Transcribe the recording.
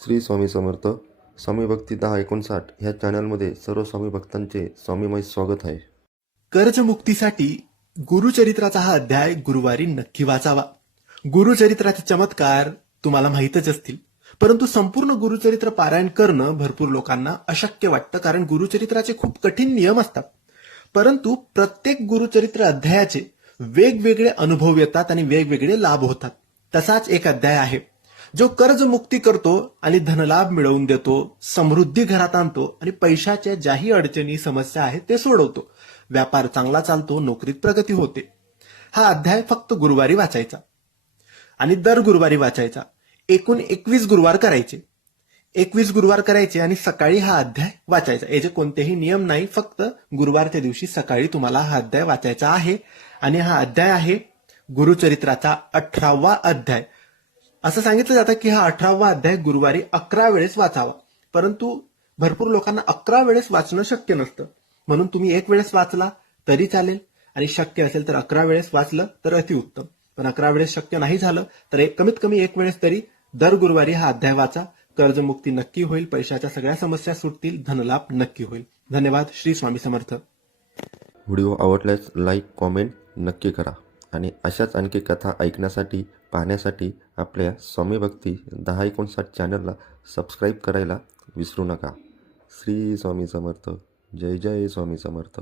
श्री स्वामी समर्थ. स्वामी भक्ती 1059 ह्या चॅनलमध्ये सर्व स्वामी भक्तांचे स्वामीमय स्वागत आहे. कर्जमुक्तीसाठी गुरुचरित्राचा हा अध्याय गुरुवारी नक्की वाचावा. गुरुचरित्राचे चमत्कार तुम्हाला माहीतच असतील, परंतु संपूर्ण गुरुचरित्र पारायण करणं भरपूर लोकांना अशक्य वाटतं, कारण गुरुचरित्राचे खूप कठीण नियम असतात. परंतु प्रत्येक गुरुचरित्र अध्यायाचे वेगवेगळे अनुभव येतात आणि वेगवेगळे लाभ होतात. तसाच एक अध्याय आहे जो कर्जमुक्ती करतो आणि धनलाभ मिळवून देतो, समृद्धी घरात आणतो आणि पैशाच्या ज्याही अडचणी समस्या आहेत ते सोडवतो. व्यापार चांगला चालतो, नोकरीत प्रगती होते. हा अध्याय फक्त गुरुवारी वाचायचा आणि दर गुरुवारी वाचायचा. एकूण 21 गुरुवार करायचे. 21 गुरुवार करायचे आणि सकाळी हा अध्याय वाचायचा. याचे कोणतेही नियम नाही, फक्त गुरुवारच्या दिवशी सकाळी तुम्हाला हा अध्याय वाचायचा आहे. आणि हा अध्याय आहे गुरुचरित्राचा 18वा अध्याय. असं सांगितलं जातं की हा 18वा अध्याय गुरुवारी 11 वेळेस वाचावा, परंतु भरपूर लोकांना 11 वेळेस वाचणं शक्य नसतं. म्हणून तुम्ही एक वेळेस वाचला तरी चालेल आणि शक्य असेल तर 11 वेळेस वाचलं तर अतिउत्तम. पण 11 वेळेस शक्य नाही झालं तर कमीत कमी एक वेळेस तरी दर गुरुवारी हा अध्याय वाचा. कर्जमुक्ती नक्की होईल, पैशाच्या सगळ्या समस्या सुटतील, धनलाभ नक्की होईल. धन्यवाद. श्री स्वामी समर्थ. व्हिडिओ आवडल्यास लाईक कॉमेंट नक्की करा आणि अशाच आणखी कथा ऐकण्यासाठी पाहण्यासाठी आपल्या स्वामी भक्ती 1059 चॅनलला सबस्क्राईब करायला विसरू नका. श्री स्वामी समर्थ. जय जय स्वामी समर्थ.